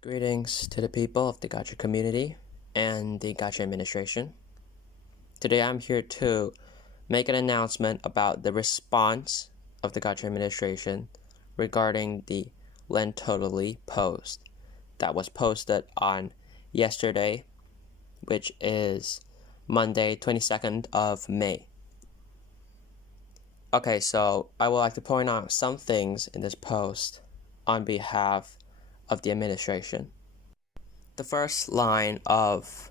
Greetings to the people of the Gacha community and the Gacha administration. Today I'm here to make an announcement about the response of the Gacha administration regarding the LenTotally post that was posted on yesterday, which is Monday, 22nd of May. Okay, so I would like to point out some things in this post on behalf of the administration. The first line of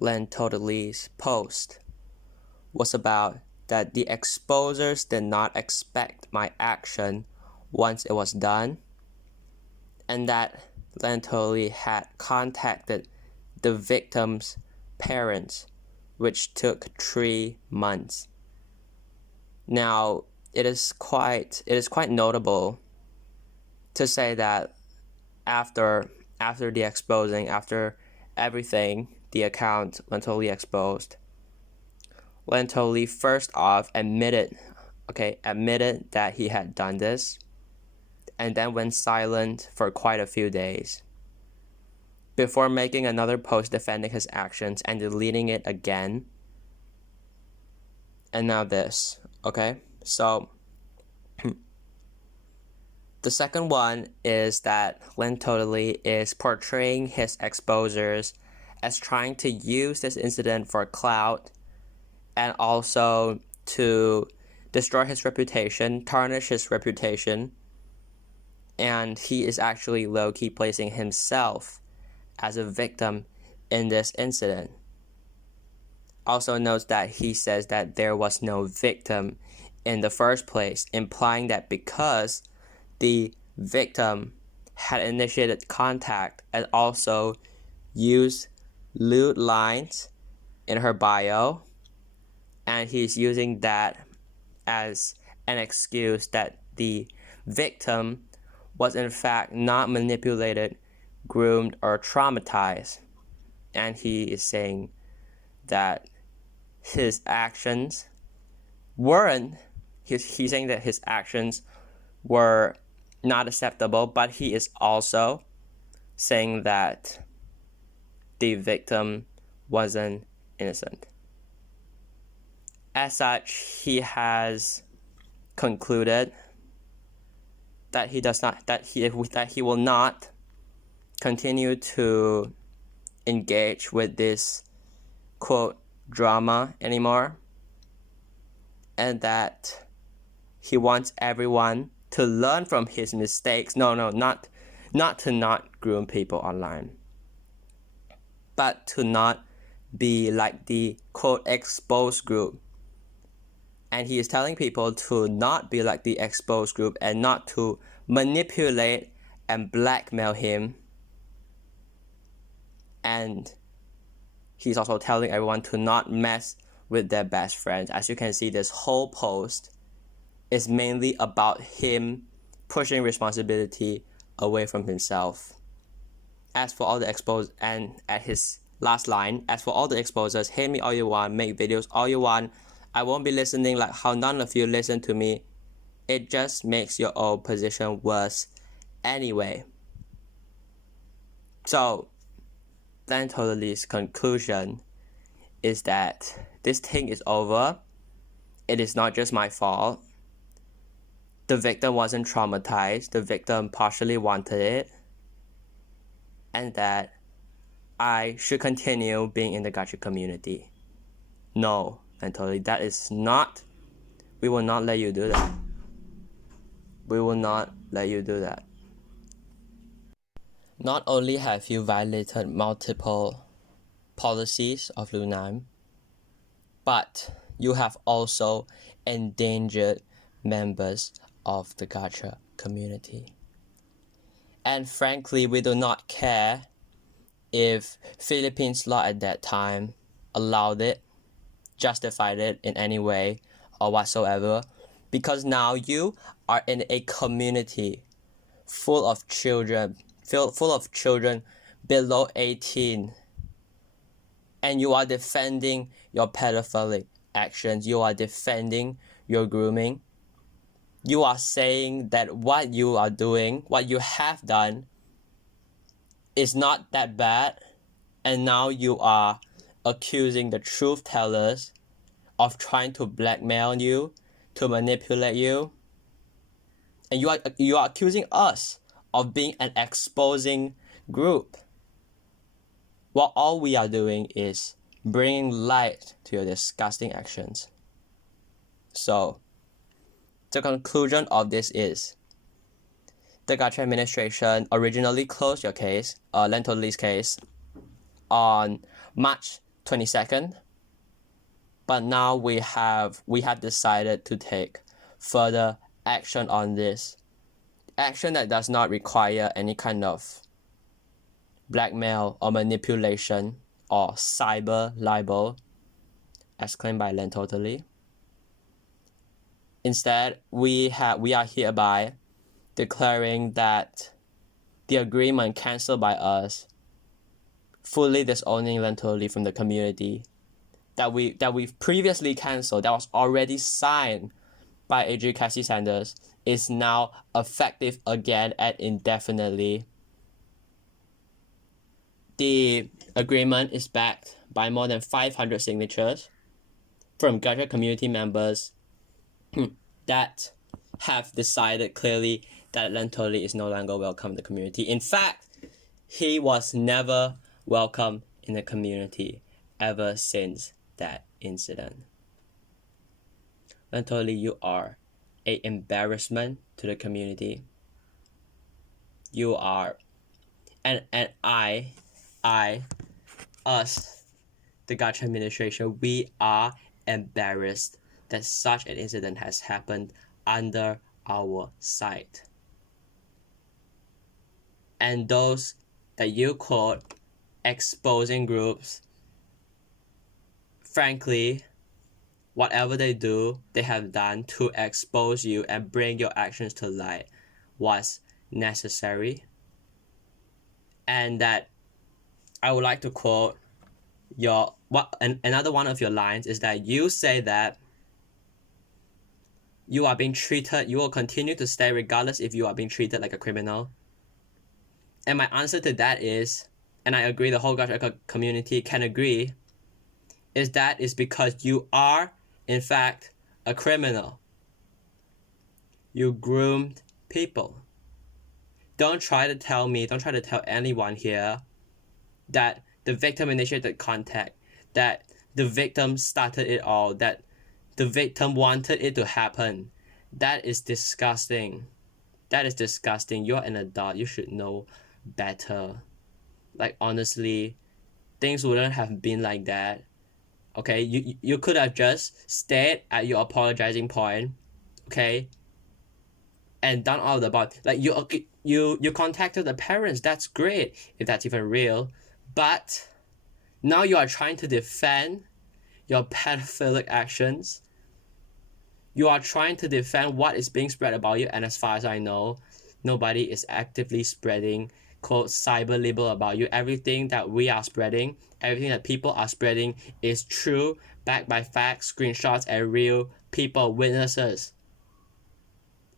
LenTotally's post was about that the exposers did not expect my action once it was done, and that LenTotally had contacted the victim's parents, which took 3 months. Now, it is quite notable to say that after the exposing, after everything, the account LenTotally exposed, LenTotally first off admitted that he had done this, and then went silent for quite a few days before making another post defending his actions and deleting it again. And now this, okay? So the second one is that LenTotally is portraying his exposers as trying to use this incident for clout and also to destroy his reputation, tarnish his reputation, and he is actually low-key placing himself as a victim in this incident. Also notes that he says that there was no victim in the first place, implying that because the victim had initiated contact and also used lewd lines in her bio, and he's using that as an excuse that the victim was in fact not manipulated, groomed, or traumatized. And he is saying that his actions weren't, he's saying that his actions were not acceptable, but he is also saying that the victim wasn't innocent. As such, he has concluded that he will not continue to engage with this quote drama anymore, and that he wants everyone to learn from his mistakes. Not to not groom people online, but to not be like the quote exposed group. And he is telling people to not be like the exposed group and not to manipulate and blackmail him. And he's also telling everyone to not mess with their best friends. As you can see, this whole post is mainly about him pushing responsibility away from himself. As for all the exposed, and at his last line, as for all the exposers, hate me all you want, make videos all you want, I won't be listening like how none of you listen to me. It just makes your own position worse anyway. So LenTotally's conclusion is that this thing is over. It is not just my fault. The victim wasn't traumatized. The victim partially wanted it. And that I should continue being in the gacha community. No, LenTotally, that is not. We will not let you do that. We will not let you do that. Not only have you violated multiple policies of Lunam, but you have also endangered members of the gacha community. And frankly, we do not care if Philippines law at that time allowed it, justified it in any way or whatsoever, because now you are in a community full of children below 18, and you are defending your pedophilic actions, you are defending your grooming, you are saying that what you are doing, what you have done, is not that bad, and now you are accusing the truth tellers of trying to blackmail you, to manipulate you, and you are accusing us of being an exposing group. Well, all we are doing is bringing light to your disgusting actions. So, the conclusion of this is the Gacha administration originally closed your case, LenTotally's case, on March 22nd, but now we have decided to take further action on this. Action that does not require any kind of blackmail or manipulation or cyber libel as claimed by LenTotally. Instead, we are hereby declaring that the agreement cancelled by us, fully disowning LenTotally from the community, that we've previously cancelled, that was already signed by AG Cassie Sanders, is now effective again and indefinitely. The agreement is backed by more than 500 signatures from Gacha community members that have decided clearly that LenTotally is no longer welcome in the community. In fact, he was never welcome in the community ever since that incident. LenTotally, you are an embarrassment to the community. You are, and us, the Gacha administration, we are embarrassed that such an incident has happened under our sight. And those that you quote exposing groups, frankly, whatever they do, they have done to expose you and bring your actions to light was necessary. And that I would like to quote another one of your lines is that you say that you are being treated, you will continue to stay regardless if you are being treated like a criminal. And my answer to that is, and I agree the whole Gacha community can agree, is that is because you are, in fact, a criminal. You groomed people. Don't try to tell anyone here that the victim initiated contact, that the victim started it all, that the victim wanted it to happen. That is disgusting. That is disgusting. You're an adult. You should know better. Like, honestly, things wouldn't have been like that. Okay, you could have just stayed at your apologizing point, okay, and done all the about, like, you contacted the parents. That's great if that's even real, but now you are trying to defend your pedophilic actions. You are trying to defend what is being spread about you, and as far as I know, nobody is actively spreading quote cyber libel about you. Everything that we are spreading, everything that people are spreading is true, backed by facts, screenshots, and real people, witnesses.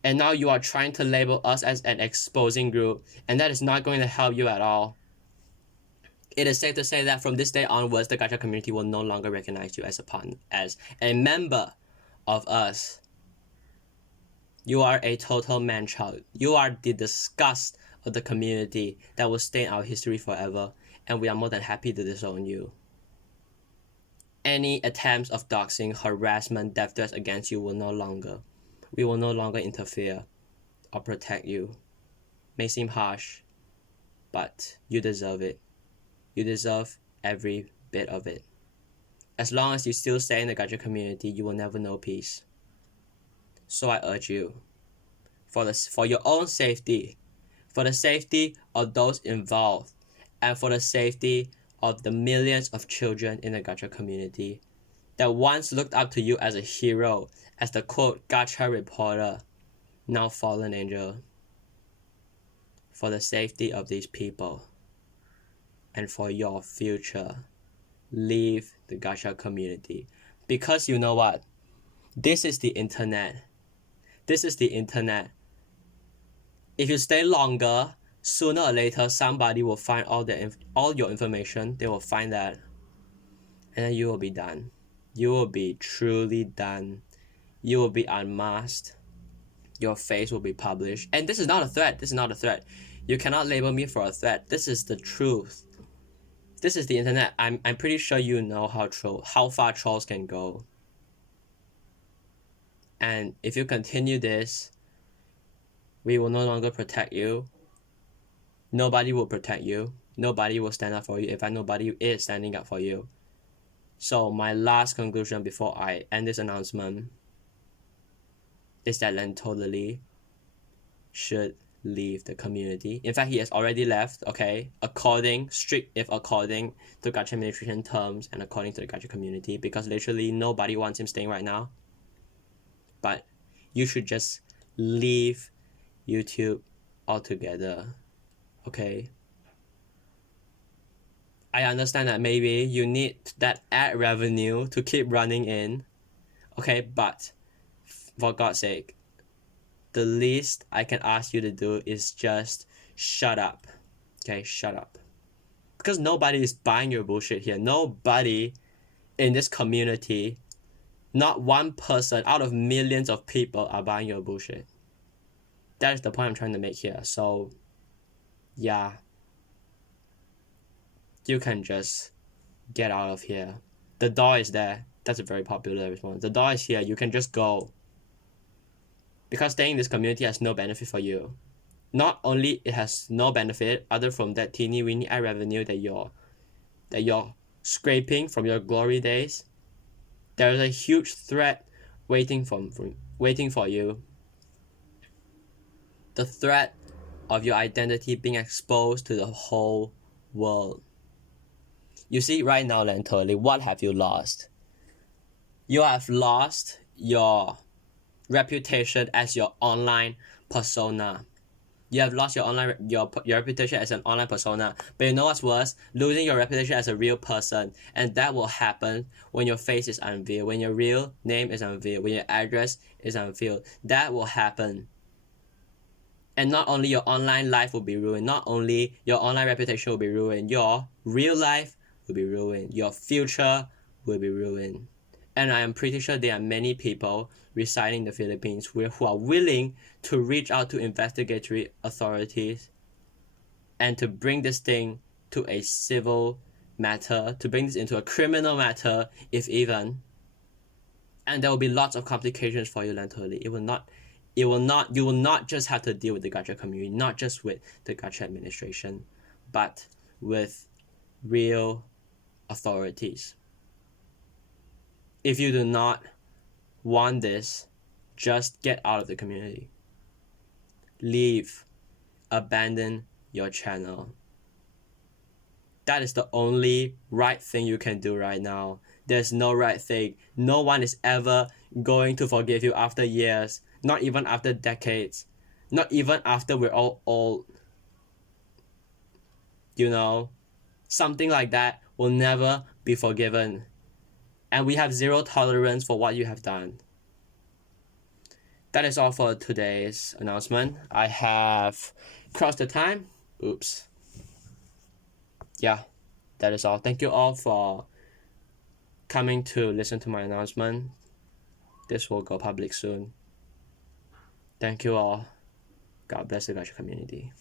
And now you are trying to label us as an exposing group, and that is not going to help you at all. It is safe to say that from this day onwards, the Gacha community will no longer recognize you as a member of us. You are a total man-child. You are the disgust of the community that will stain our history forever, and we are more than happy to disown you. Any attempts of doxing, harassment, death threats against you will no longer. We will no longer interfere or protect you. May seem harsh, but you deserve it. You deserve every bit of it. As long as you still stay in the Gacha community, you will never know peace. So I urge you, for your own safety, for the safety of those involved, and for the safety of the millions of children in the Gacha community that once looked up to you as a hero, as the quote Gacha reporter, now fallen angel. For the safety of these people and for your future, leave the Gacha community. Because you know what? This is the internet. This is the internet. If you stay longer, sooner or later somebody will find all your information. They will find that, and then you will be done. You will be truly done. You will be unmasked. Your face will be published. And this is not a threat. This is not a threat. You cannot label me for a threat. This is the truth. This is the internet. I'm pretty sure you know how far trolls can go. And if you continue this, we will no longer protect you. Nobody will protect you. Nobody will stand up for you. In fact, nobody is standing up for you. So my last conclusion before I end this announcement is that LenTotally should leave the community. In fact, he has already left, okay? According to gacha administration terms and according to the gacha community, because literally nobody wants him staying right now. But you should just leave YouTube altogether, okay? I understand that maybe you need that ad revenue to keep running in, okay? But for God's sake, the least I can ask you to do is just shut up. Okay, shut up. Because nobody is buying your bullshit here. Nobody in this community, not one person out of millions of people are buying your bullshit. That is the point I'm trying to make here. So, yeah. You can just get out of here. The door is there. That's a very popular response. The door is here. You can just go. Because staying in this community has no benefit for you. Not only it has no benefit other from that teeny weeny ad revenue that you're scraping from your glory days, there is a huge threat waiting for you. The threat of your identity being exposed to the whole world. You see, right now, LenTotally, what have you lost? You have lost your reputation as your online persona. You have lost your reputation as an online persona. But you know what's worse? Losing your reputation as a real person. And that will happen when your face is unveiled, when your real name is unveiled, when your address is unveiled. That will happen. And not only your online life will be ruined, not only your online reputation will be ruined, your real life will be ruined. Your future will be ruined. And I am pretty sure there are many people residing in the Philippines who are willing to reach out to investigatory authorities and to bring this thing to a civil matter, to bring this into a criminal matter, if even. And there will be lots of complications for you, LenTotally. You will not just have to deal with the gacha community, not just with the gacha administration, but with real authorities. If you do not want this, just get out of the community. Leave. Abandon your channel. That is the only right thing you can do right now. There's no right thing. No one is ever going to forgive you after years. Not even after decades. Not even after we're all old. You know, something like that will never be forgiven. And we have zero tolerance for what you have done. That is all for today's announcement. I have crossed the time. Oops. Yeah, that is all. Thank you all for coming to listen to my announcement. This will go public soon. Thank you all. God bless the gacha community.